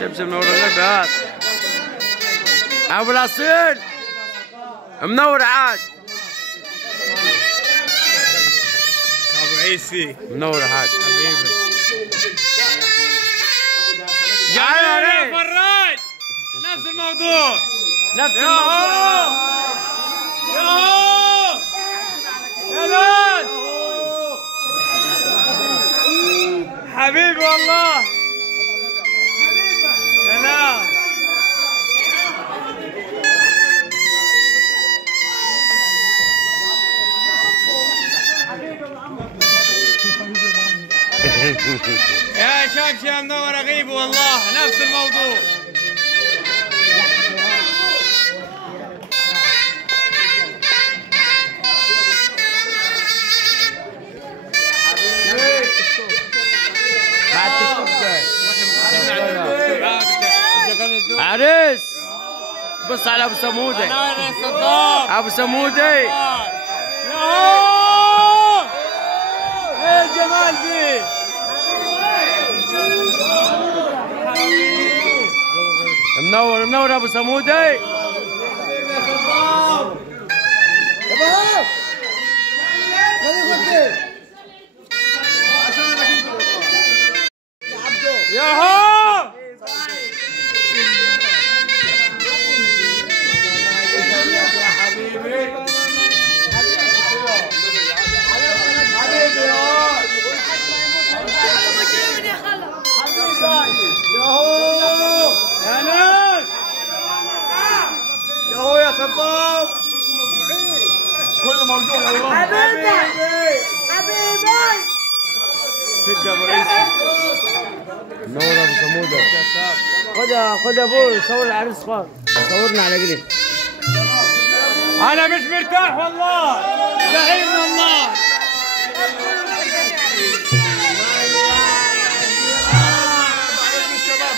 شمس منور الغيب هات ابو الاصيل منور عاد ابو عيسي منور عاد حبيبي يا فراج نفس الموضوع نفس الموضوع يا ناس حبيبي والله يا ناس يا شمشة منور غيب والله نفس الموضوع عريس بص على ابو سموده ابو سموده ايه الجمال دي منور ابو سموده ياهو يا ناس ياهو يا صباب كله موجود والله حبيبي شد ابو عيسى منور ابو سموده خد ابوي صور العريس صور صورنا على قليل انا مش مرتاح والله زعيم والله الشباب